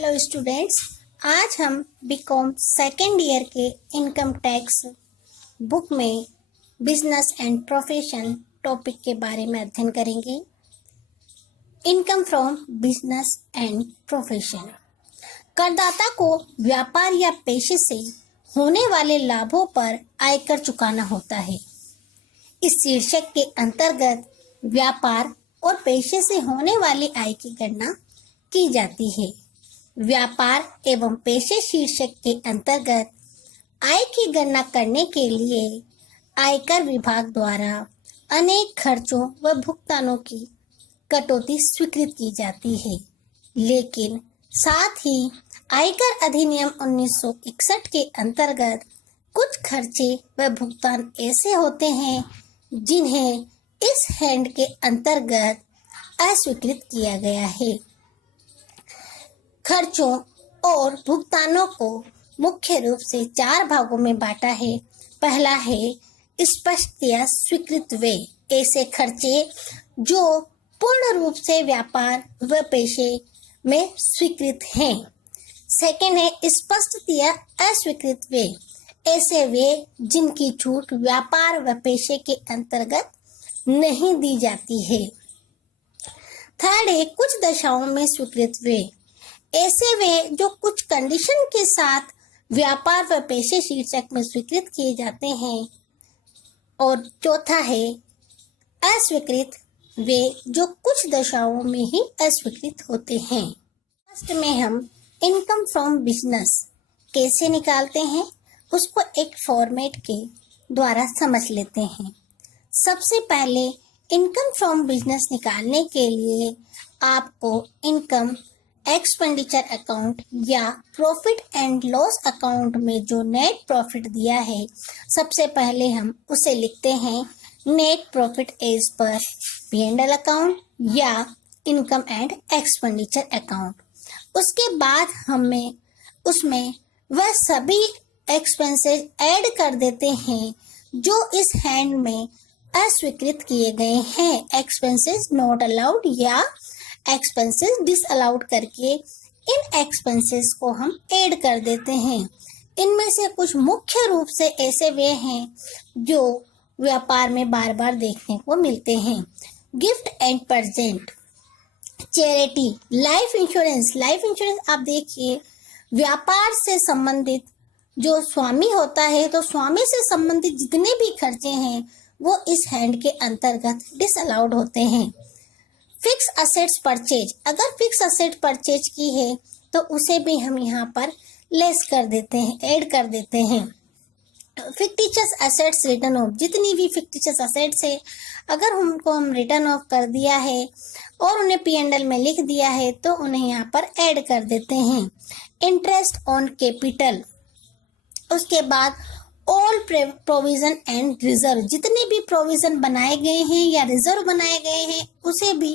Hello students, आज हम BCom second year के इनकम टैक्स बुक में बिजनेस एंड प्रोफेशन टॉपिक के बारे में अध्ययन करेंगे। Income from business and profession. करदाता को व्यापार या पेशे से होने वाले लाभों पर आयकर चुकाना होता है। इस शीर्षक के अंतर्गत व्यापार और पेशे से होने वाली आय की गणना की जाती है। व्यापार एवं पेशे शीर्षक के अंतर्गत आय की गणना करने के लिए आयकर विभाग द्वारा अनेक खर्चों व भुगतानों की कटौती स्वीकृत की जाती है, लेकिन साथ ही आयकर अधिनियम 1961 के अंतर्गत कुछ खर्चे व भुगतान ऐसे होते हैं जिन्हें इस हैंड के अंतर्गत अस्वीकृत किया गया है। खर्चों और भुगतानों को मुख्य रूप से 4 भागों में बांटा है। पहला है स्पष्टतया स्वीकृत व्यय, ऐसे खर्चे जो पूर्ण रूप से व्यापार व पेशे में स्वीकृत हैं। सेकंड है स्पष्टतया अस्वीकृत व्यय, ऐसे व्यय जिनकी छूट व्यापार व पेशे के अंतर्गत नहीं दी जाती है। थर्ड है कुछ दशाओं में स्वीकृत व्यय, ऐसे वे जो कुछ कंडीशन के साथ व्यापार व पेशे शीर्षक में स्वीकृत किए जाते हैं। और चौथा है अस्वीकृत वे जो कुछ दशाओं में ही अस्वीकृत होते हैं। फर्स्ट में हम इनकम फ्रॉम बिजनेस कैसे निकालते हैं उसको एक फॉर्मेट के द्वारा समझ लेते हैं। सबसे पहले इनकम फ्रॉम बिजनेस निकालने के लिए आपको इनकम एक्सपेंडिचर अकाउंट या प्रॉफिट एंड लॉस अकाउंट में जो नेट प्रॉफिट दिया है, सबसे पहले हम उसे लिखते हैं net profit as per P&L account या इनकम एंड एक्सपेंडिचर अकाउंट। उसके बाद हमें उसमें वह सभी एक्सपेंसेस ऐड कर देते हैं जो इस हैंड में अस्वीकृत किए गए हैं, एक्सपेंसेस नॉट अलाउड या एक्सपेंसेस डिसअलाउड करके इन एक्सपेंसेस को हम ऐड कर देते हैं। इनमें से कुछ मुख्य रूप से ऐसे वे हैं जो व्यापार में बार बार देखने को मिलते हैं। Gift and present, charity, life insurance. Life insurance आप देखिए, व्यापार से संबंधित जो स्वामी होता है तो स्वामी से संबंधित जितने भी खर्चे हैं वो इस हैंड के अंतर्गत डिसअलाउड होते हैं। फिक्स असेट्स परचेज, अगर फिक्स असेट परचेज की है तो उसे भी हम यहाँ पर लेस कर देते हैं, ऐड कर देते हैं। फिक्टिशियस असेट्स रिटर्न ऑफ, जितनी भी फिक्टिशियस असेट्स है अगर उनको हम रिटर्न ऑफ कर दिया है और उन्हें P&L में लिख दिया है तो उन्हें यहाँ पर ऐड कर देते हैं। इंटरेस्ट ऑन कैपिटल, उसके बाद ऑल प्रोविजन एंड रिजर्व, जितने भी प्रोविजन बनाए गए हैं या रिजर्व बनाए गए हैं उसे भी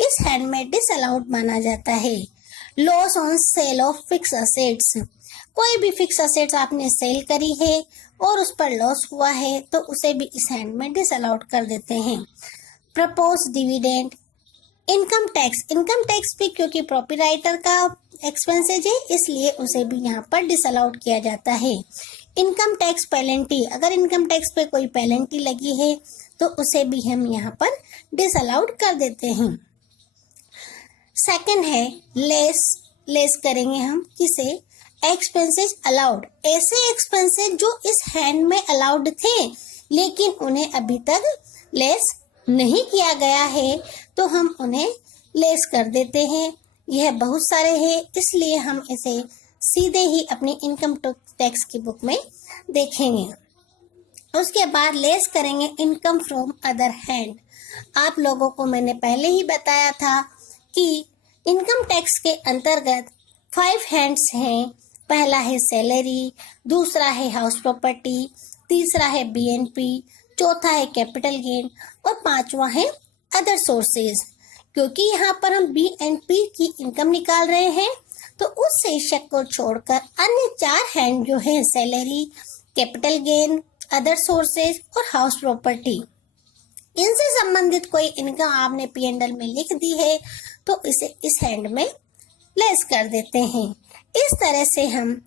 इस हैंड में डिसअलाउड माना जाता है। Loss on sale of fix assets, कोई भी फिक्स असेट्स आपने सेल करी है और उस पर लॉस हुआ है तो उसे भी इस हैंड में डिसअलाउड कर देते हैं। Propose dividend. Income tax, income tax भी क्योंकि प्रोप्राइटर का एक्सपेंसेज है इसलिए उसे भी यहाँ पर डिसअलाउड किया जाता है। इनकम टैक्स पेनल्टी, अगर इनकम टैक्स पे कोई पेनल्टी लगी है तो उसे भी हम यहाँ पर डिसअलाउड कर देते हैं। सेकंड है लेस करेंगे हम किसे, एक्सपेंसेस अलाउड, ऐसे एक्सपेंसेस जो इस हैंड में अलाउड थे लेकिन उन्हें अभी तक लेस नहीं किया गया है तो हम उन्हें लेस कर देते हैं। यह बहुत सारे हैं इसलिए हम इसे सीधे ही अपनी इनकम टैक्स की बुक में देखेंगे। उसके बाद लेस करेंगे इनकम फ्रॉम अदर हैंड। आप लोगों को मैंने पहले ही बताया था कि इनकम टैक्स के अंतर्गत 5 हैंड्स हैं। पहला है सैलरी, दूसरा है हाउस प्रॉपर्टी, तीसरा है BNP, चौथा है कैपिटल गेन और पांचवा है अदर सोर्सेज। क्योंकि यहाँ पर हम BNP की इनकम निकाल रहे हैं तो उस शीर्षक को छोड़कर अन्य 4 हैंड जो है salary, capital gain, other sources और हाउस प्रॉपर्टी, इनसे संबंधित कोई इनकम आपने P&L में लिख दी है तो इसे इस हैंड में लेस कर देते हैं। इस तरह से हम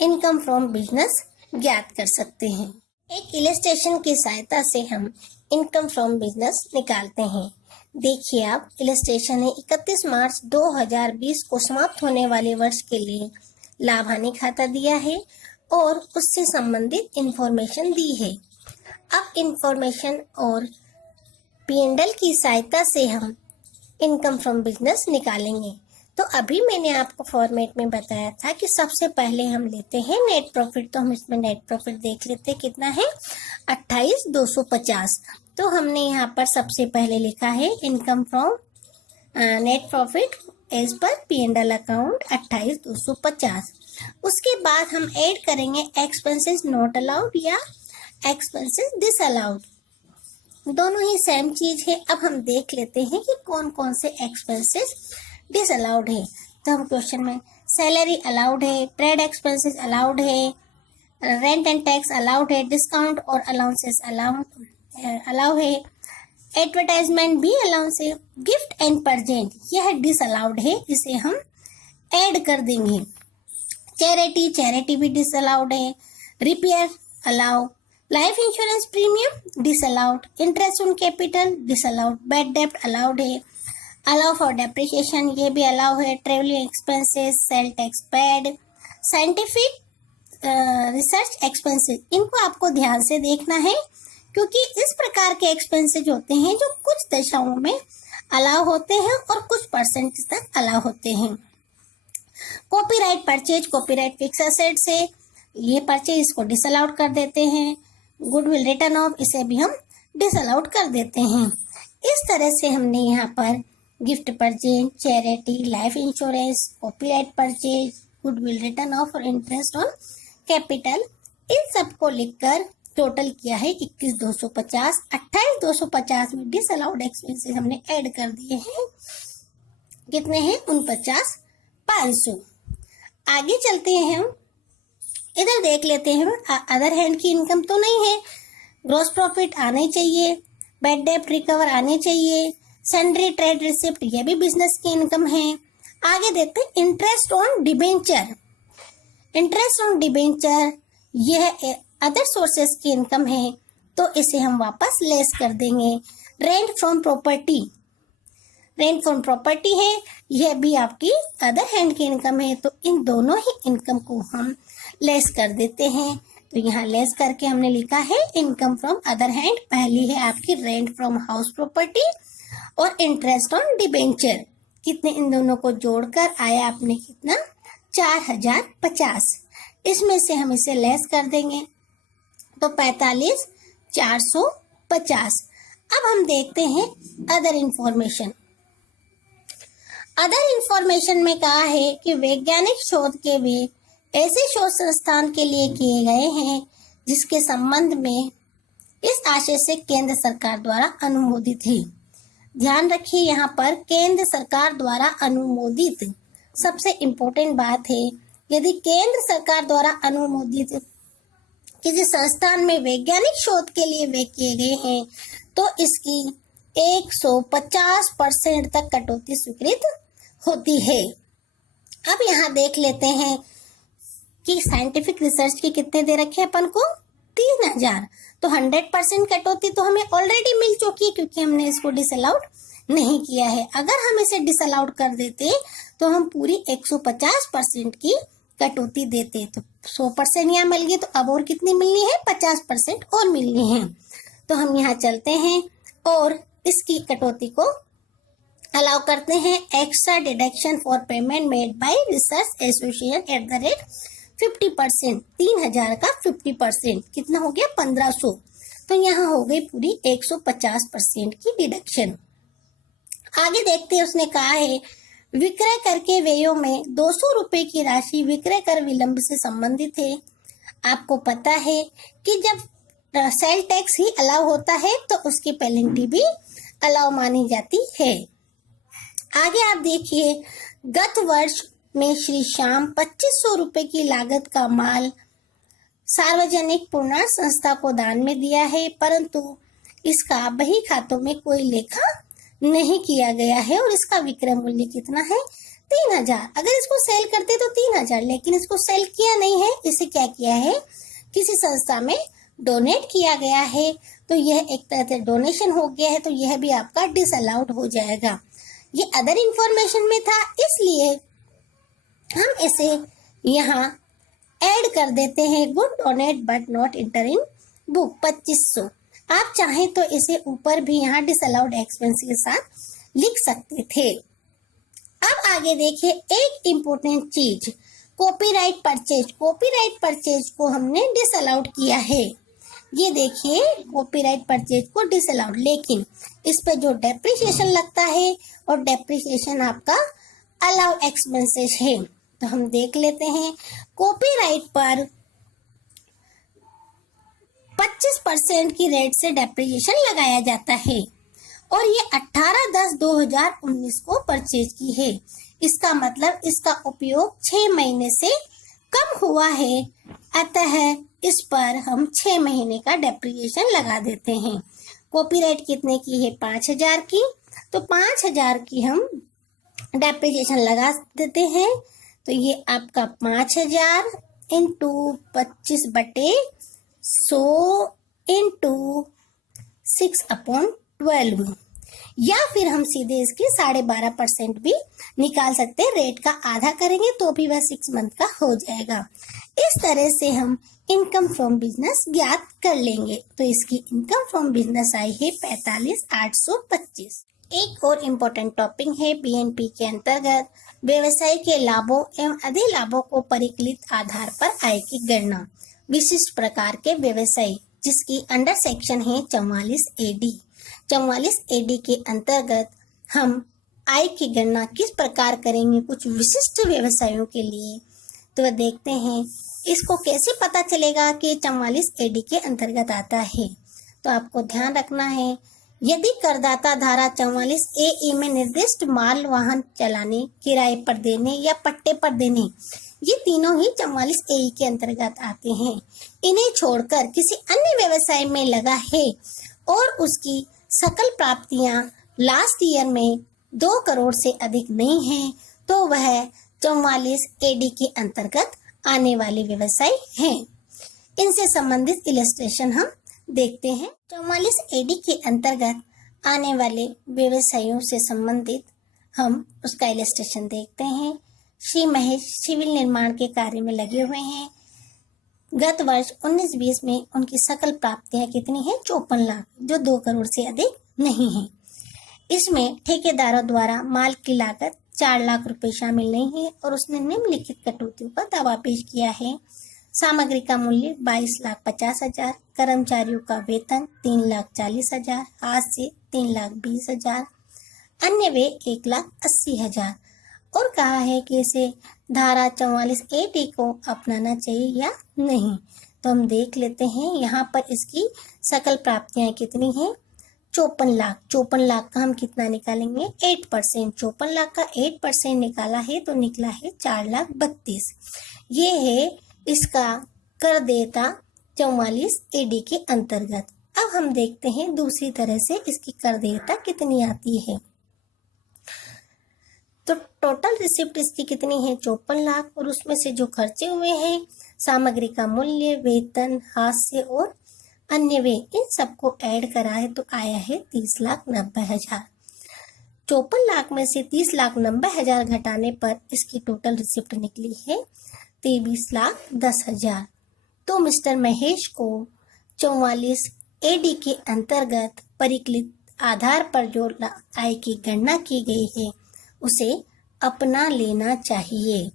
इनकम फ्रॉम बिजनेस ज्ञात कर सकते हैं। एक इलस्ट्रेशन की सहायता से हम इनकम फ्रॉम बिजनेस निकालते हैं। देखिए आप, इलस्ट्रेशन है 31 मार्च 2020 को समाप्त होने वाले वर्ष के लिए लाभ हानि खाता दिया है और उससे संबंधित इंफॉर्मेशन दी है। अब इंफॉर्मेशन और P&L की सहायता से हम इनकम फ्रॉम बिजनेस निकालेंगे। तो अभी मैंने आपको फॉर्मेट में बताया था कि सबसे पहले हम लेते हैं नेट प्रॉफिट। तो हम इसमें नेट प्रॉफिट देख लेते हैं कितना है, 28,250। तो हमने यहाँ पर सबसे पहले लिखा है income from net profit as per P&L account 28,250। उसके बाद हम ऐड करेंगे एक्सपेंसेस नॉट अलाउड या एक्सपेंसेस डिसअलाउड। दोनों ही सेम चीज है। अब हम देख लेते हैं कि कौन कौन से एक्सपेंसेस डिसअलाउड है। तो हम क्वेश्चन में सैलरी अलाउड है, ट्रेड एक्सपेंसेस अलाउड है, रेंट एंड टैक्स अलाउड है, डिस्काउंट और अलाउंसेस अलाउ है, एडवर्टाइजमेंट भी अलाउंस है, गिफ्ट एंड परजेंट यह डिसअलाउड है, इसे हम ऐड कर देंगे। चैरिटी भी डिसअलाउड है, repair allow, life insurance premium disallowed, interest on capital disallowed, bad डेब्ट अलाउड है, अलाउ फॉर डेप्रिसिएशन ये भी अलाउ है, travelling expenses, sale tax paid, scientific research expenses इनको आपको ध्यान से देखना है क्योंकि इस प्रकार के एक्सपेंसेस होते हैं जो कुछ दशाओं में अलाउ होते हैं और कुछ परसेंटेज तक अलाउ होते हैं। Copyright purchase, copyright fix asset से ये परचेज इसको डिसअलाउड कर देते हैं। गुडविल रिटर्न ऑफ इसे भी हम डिसअलाउड कर देते हैं। इस तरह से हमने यहाँ पर gift purchase, charity, life insurance, copyright purchase, goodwill return of और इंटरेस्ट ऑन कैपिटल इन सबको लिखकर टोटल किया है 21,250। 28,250 में डिसअलाउड एक्सपेंसेस हमने ऐड कर दिए हैं, कितने हैं 49,500। आगे चलते हैं हम, इधर देख लेते हैं। अदर हैंड की इनकम तो नहीं है, ग्रॉस प्रॉफिट आने चाहिए, बैड डेब्ट रिकवर आने चाहिए, सैंड्री ट्रेड रिसिप्ट ये भी बिजनेस की इनकम है। आगे देखते हैं interest on debenture. Interest on debenture यह अदर सोर्सेस की इनकम है तो इसे हम वापस लेस कर देंगे। Rent from property, rent from property है, यह भी आपकी अदर हैंड की इनकम है तो इन दोनों ही इनकम को हम लेस कर देते हैं। तो यहाँ लेस करके हमने लिखा है इनकम फ्रॉम अदर हैंड। पहली है आपकी रेंट फ्रॉम हाउस प्रॉपर्टी और इंटरेस्ट ऑन डिबेंचर, कितने इन दोनों को जोड़कर आया आपने कितना 4,050। इसमें से हम इसे लेस कर देंगे तो 45,450। अब हम देखते हैं अदर इंफॉर्मेशन। अदर इंफॉर्मेशन में कहा है कि वैज्ञानिक शोध के वे ऐसे शोध संस्थान के लिए किए गए हैं जिसके संबंध में इस आशय से केंद्र सरकार द्वारा अनुमोदित है। ध्यान रखिए यहाँ पर केंद्र सरकार द्वारा अनुमोदित सबसे इम्पोर्टेंट बात है। यदि केंद्र सरकार द्वारा अनुमोदित किसी संस्थान में वैज्ञानिक शोध के लिए वे किए गए हैं तो इसकी 150% तक कटौती स्वीकृत होती है। अब यहाँ देख लेते हैं कि साइंटिफिक रिसर्च के कितने दे रखे हैं अपन को 3,000। तो 100% कटौती तो हमें ऑलरेडी मिल चुकी है क्योंकि हमने इसको डिसअलाउड नहीं किया है। अगर हम इसे डिसअलाउड कर देते तो हम पूरी 150% की कटौती देते तो 100% यहाँ मिल गई। तो अब और कितनी मिलनी है, 50% और मिलनी है। तो हम यहाँ चलते हैं और इसकी कटौती को अलाउ करते हैं। Extra deduction for payment made by research association at the rate 50%, 3,000 का 50% कितना हो गया 1,500। तो यहाँ हो गई पूरी 150% की डिडक्शन। आगे देखते हैं, उसने कहा है विक्रय कर के व्ययों में 200 रुपए की राशि विक्रय कर विलंब से संबंधित है। आपको पता है कि जब सेल टैक्स ही अलाउ होता है तो उसकी पेनल्टी भी अलाउ मानी जाती है। आगे आप देखिए, गत वर्ष में श्री श्याम 2,500 रुपए की लागत का माल सार्वजनिक पुनर्वास संस्था को दान में दिया है, परंतु इसका बही खातों में कोई लेखा नहीं किया गया है और इसका विक्रय मूल्य कितना है 3,000। अगर इसको सेल करते तो 3,000, लेकिन इसको सेल किया नहीं है, इसे क्या किया है, किसी संस्था में डोनेट किया गया है, तो यह एक तरह से डोनेशन हो गया है, तो यह भी आपका डिसअलाउड हो जाएगा। ये अदर इंफॉर्मेशन में था, इसलिए हम इसे यहाँ ऐड कर देते हैं। Good donate but not inter in book 2500। आप चाहें तो इसे ऊपर भी यहाँ डिसअलाउड एक्सपेंस के साथ लिख सकते थे। अब आगे देखिए एक इम्पोर्टेंट चीज, कॉपीराइट परचेज। कॉपीराइट परचेज को हमने डिसअलाउड किया है। ये देखिए कॉपीराइट परचेज को डिसअलाउड, लेकिन इस पे जो डेप्रिसिएशन लगता है और डेप्रिसिएशन आपका अलाउ एक्सपेंसेस है, तो हम देख लेते हैं। कॉपीराइट पर 25% की रेट से डेप्रिसिएशन लगाया जाता है और ये 18/10/2019 को परचेज की है। इसका मतलब इसका उपयोग 6 महीने से कम हुआ है, अतः इस पर हम 6 महीने का डेप्रिसिएशन लगा देते हैं। कॉपीराइट कितने की है, 5,000 की, तो 5,000 की हम डेप्रिसिएशन लगा देते हैं। तो ये आपका 5,000 इंटू 25/100 इंटू 6/12, या फिर हम सीधे इसकी 12.5% भी निकाल सकते हैं। रेट का आधा करेंगे तो भी वह 6 मंथ का हो जाएगा। इस तरह से हम इनकम फ्रॉम बिजनेस ज्ञात कर लेंगे। तो इसकी इनकम फ्रॉम बिजनेस आई है 45,825। एक और इम्पोर्टेंट टॉपिक है बीएनपी के अंतर्गत व्यवसाय के लाभों एवं अधिलाभों को परिकलित आधार पर आय की गणना। विशिष्ट प्रकार के व्यवसाय, जिसकी अंडर सेक्शन है 44 AD। 44 AD के अंतर्गत हम आय की गणना किस प्रकार करेंगे कुछ विशिष्ट व्यवसायों के लिए, तो देखते हैं। इसको कैसे पता चलेगा कि 44 AD के अंतर्गत आता है, तो आपको ध्यान रखना है, यदि करदाता धारा 44 AE में निर्दिष्ट माल वाहन चलाने, किराए पर देने या पट्टे पर देने, ये तीनों ही 44 AE के अंतर्गत आते हैं। इन्हें छोड़कर किसी अन्य व्यवसाय में लगा है और उसकी सकल प्राप्तियां लास्ट ईयर में 2 करोड़ से अधिक नहीं है, तो वह 44 AD के अंतर्गत आने वाले व्यवसाय हैं। इनसे संबंधित इलस्ट्रेशन हम देखते हैं। 44 AD के अंतर्गत आने वाले व्यवसायों से संबंधित हम उसका इलस्ट्रेशन देखते हैं। श्री महेश सिविल निर्माण के कार्य में लगे हुए हैं। गत वर्ष 19-20 में उनकी सकल प्राप्तियां कितनी है, 54 लाख, जो 2 करोड़ से अधिक नहीं है। इसमें ठेकेदारों द्वारा माल की लागत 4 लाख रुपए शामिल नहीं है और उसने निम्नलिखित कटौतियों का दावा पेश किया है। सामग्री का मूल्य 22,50,000, कर्मचारियों का वेतन 3,40,000, हास्य 3,20,000, अन्य वे 1,80,000, और कहा है कि इसे धारा 44 AD को अपनाना चाहिए या नहीं। तो हम देख लेते हैं यहाँ पर इसकी सकल प्राप्तियां कितनी हैं, 54 लाख। 54 लाख का हम कितना निकालेंगे, 8%। 54 लाख का 8% निकाला है तो निकला है 4,32,000। ये है इसका कर देता 44 AD के अंतर्गत। अब हम देखते हैं दूसरी तरह से इसकी कर देता कितनी आती है। तो टोटल रिसिप्ट इसकी कितनी है, 54 लाख, और उसमें से जो खर्चे हुए हैं, सामग्री का मूल्य, वेतन, हास्य और अन्य वे, इन सबको ऐड करा है तो आया है 30,90,000। 54 लाख में से 30,90,000 घटाने पर इसकी टोटल रिसिप्ट निकली है 23,10,000। तो मिस्टर महेश को 44 AD के अंतर्गत परिकलित आधार पर जो आय की गणना की गई है उसे अपना लेना चाहिए।